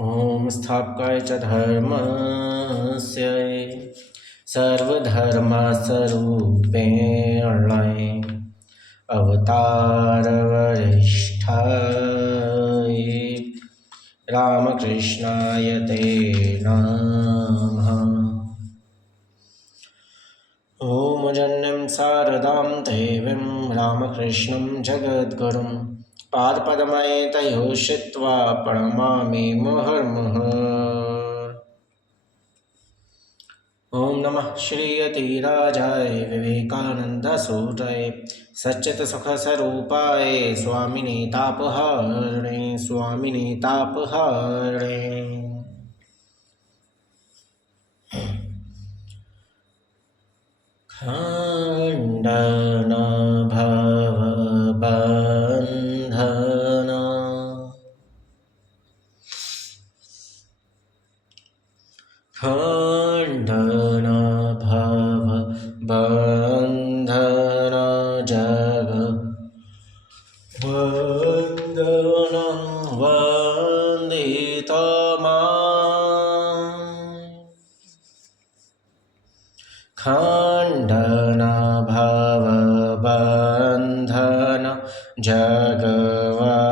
ॐ स्थापकाय च धर्मस्य सर्वधर्मस्वरूपिणे अवतारवरिष्ठाय रामकृष्णाय ते नमः। ॐ जन्यं शारदां देवीं रामकृष्णं जगद्गुरुं पादपद्मये तयोः श्रित्वा प्रणमामि मुहुर्मुहुः। ॐ नमः श्री यतिराजाय विवेकानन्दसूरये सच्चित्सुखस्वरूपाय स्वामिने तापहरणे खण्डन भवबन्धन खण्डन भवबन्धन जगवन्दन वन्दित खण्डन भवबन्धन जगवन्दन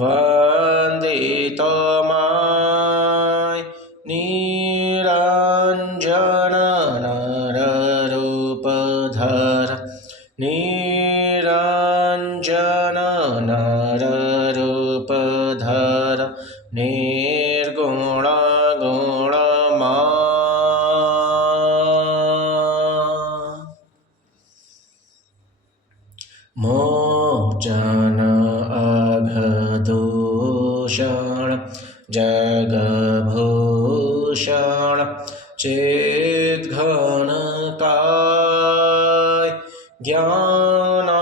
वन्दित निरञ्जन नररूपधर निरञ्जन नररूपधर निर्गुण गुणमा मोचन अघदूषण जगभूषण चिद्घनकाय ज्ञानांजन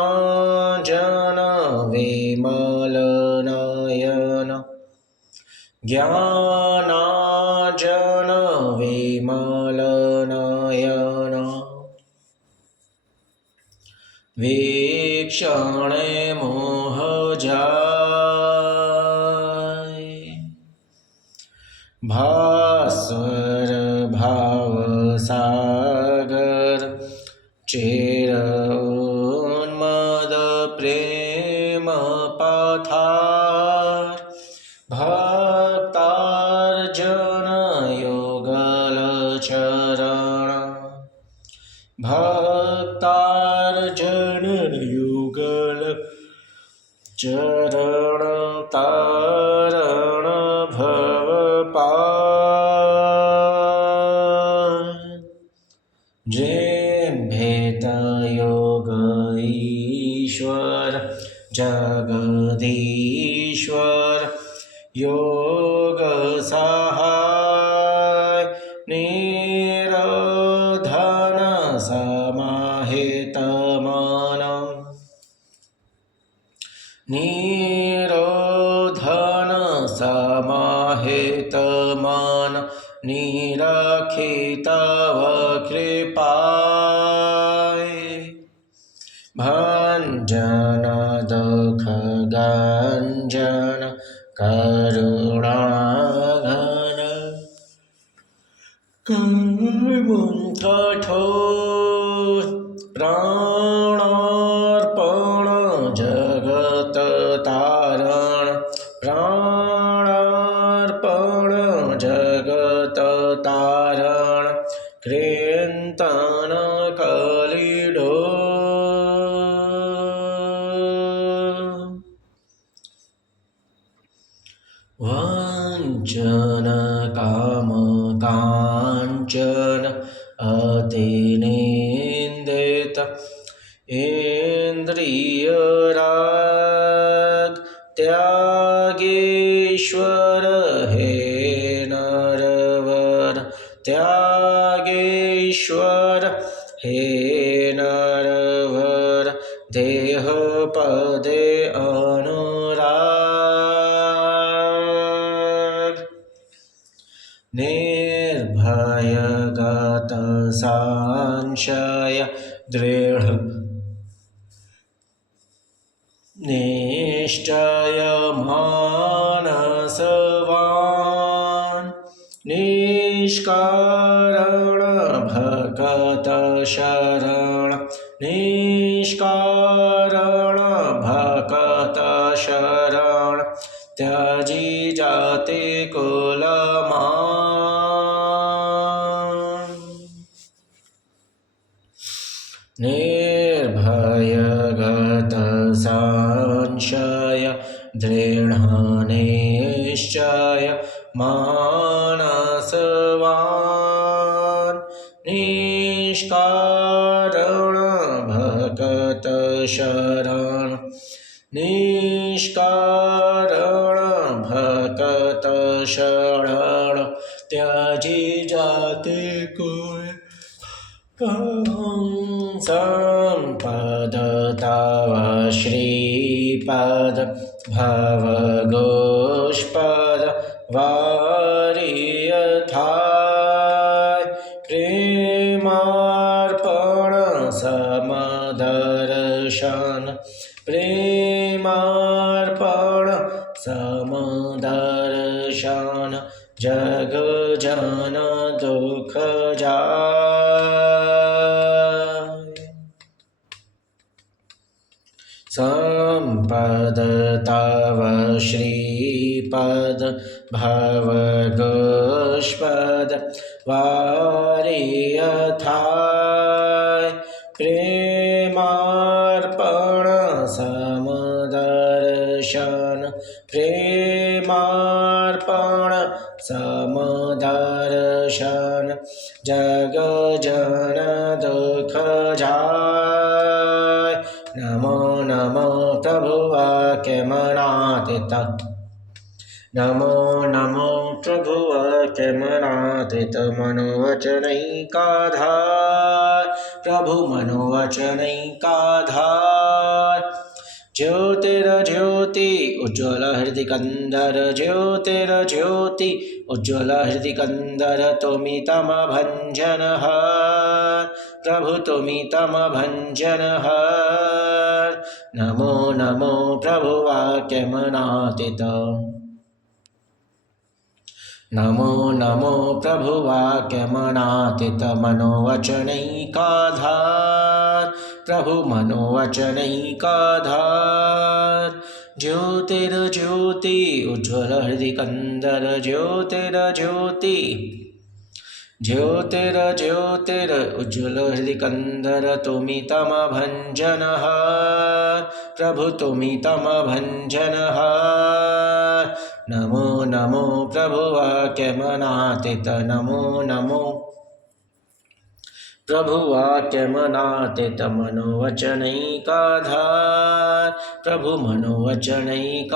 विमलनयन ज्ञानांजन विमलनयन वीक्षणे मोहजाय भास्वर भावसागर चिरोन्मद प्रेम पाथार भक्तार्जन युगल चरण भक्तार्जन युगल चरण तारण भव पार जे भेद योग ईश्वर जगदीश्वर योग सहाय निरोधन समाहित मन निरोधन समाहित मन निरखित कृपाय भंजन दुख गंजन करुणाघन कठोर प्राणार्पण जगत तारण प्राणार्पण जगत तारण कृंतन कलिडो वंचन काम कांचन अतिनिंदित इंद्रिय राग त्यागेश्वर हे नरवर त्यागेश्वर हे नरवर देह पदे अनुराग निर्भय गत संशय दृढ़ निर्भय निश्चयमानसवान् निष्कारण भगत शरण निष्कारण भगत शरण त्याजी जाते कुलमान निर्भय गत संशय दृढ़ निश्चय मानसवान् निष्कारण भगत शरण निष्कारण भगत शरण त्याजी जाते कोय संपद तव श्रीपद भवगोष्पद वारियथाय प्रेमार्पण समदर्शन प्रेमार्पण समदर्शन जग जन दुख जाय संपद तव श्रीपद भवगोष्पद वारियथाय प्रेमार्पण समदर्शन प्रेमार्पण समदर्शन जग जन दुख जाय नमो नमो प्रभु वाक्यमनातीत नमो नमो प्रभु वाक्यमनातीत मनोवचनैकाधार प्रभु मनोवचनैकाधार ज्योतिर्ज्योति उज्ज्वल हृदय कंदर ज्योतिर्ज्योति उज्ज्वल हृदय कंदर तुमि तम भंजन हर प्रभु तुमि तम भंजन हर नमो नमो प्रभु वाक्यमनातीत नमो नमो प्रभु वाक्यमनातीत मनोवचनैकाधार प्रभु मनोवचनैकाधार ज्योतिर्ज्योति उज्ज्वल हृदय कंदर ज्योतिर्ज्योति ज्योतिर्ज्योतिर उज्ज्वल हृदय कंदर तुमि तम भंजन हर प्रभु तुमि तम भंजन हर नमो नमो प्रभु वाक्यमनातीत नमो नमो प्रभु वाक्यमनातीत मनोवचनैकाधार प्रभु मनोवचनैकाधार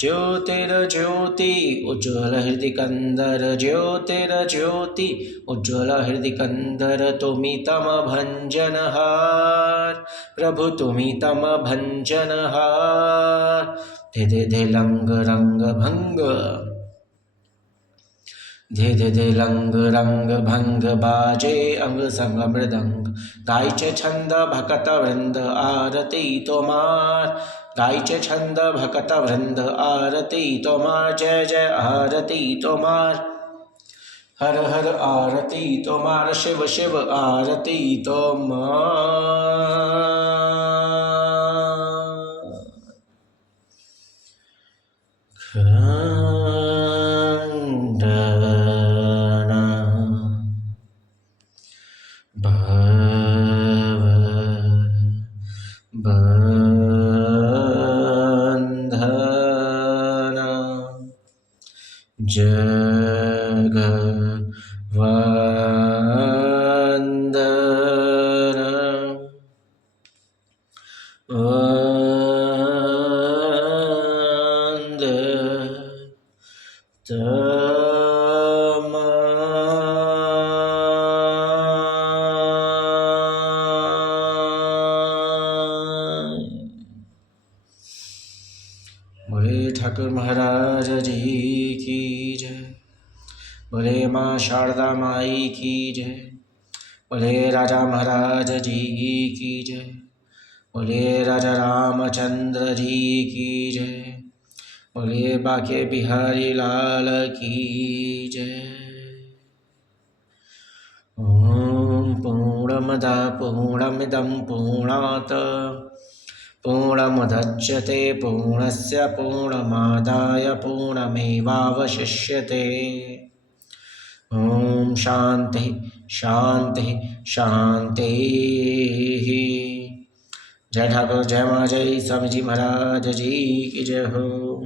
ज्योतिर्ज्योति उज्ज्वल हृदय कंदर ज्योतिर्ज्योति उज्ज्वल हृदय कंदर तुमि तम भंजन हर प्रभु तुमि तम भंजन हर धे धे धे लंग रंग भंग धे धे धे लंग रंग भंग बाजे अंग संग मृदंग गायचे छंद भकत वृंद आरती तोमार गायचे छंद भकत वृंद आरती तोमार जय जय आरती तोमार हर हर आरती तोमार शिव शिव आरती बोले ठाकुर महाराज जी की जय। बोले माँ शारदा माई की जय। बोले राजा महाराज जी की जय। बोलिए राजा रामचंद्र जी की जय। बोलिए बाके बिहारी लाल की जय। ओम पूर्णमदा पूर्णमिदं पूर्णात् पूर्णमुदच्यते पूर्णस्य पूर्णमादाय पूर्णमेवावशिष्यते। ओम शांति शांति शांति। जय ठाकुर जय माँ जय स्वामी जी महाराज जी की जय हो।